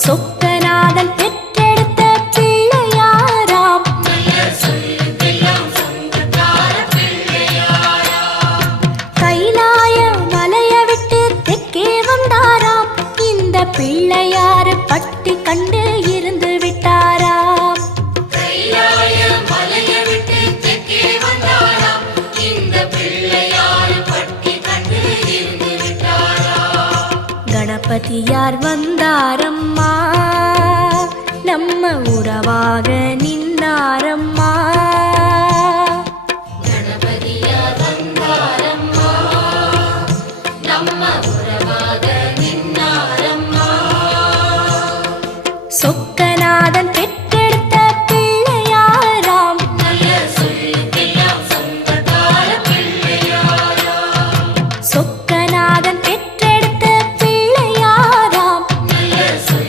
சொக்கநாதன் பெற்றெடுத்த பிள்ளையாராம். கைலாய மலைய விட்டு தெற்கே வந்தாராம். இந்த பிள்ளையாரு பட்டி கண்டு இருந்து விட்டாராம். கணபதியார் வந்தாரம்மா, நம்ம உறவாக நின்னாரம்மா. கணபதியார் வந்தாரம்மா, நம்ம உறவாக நின்னாரம்மா. சொக்க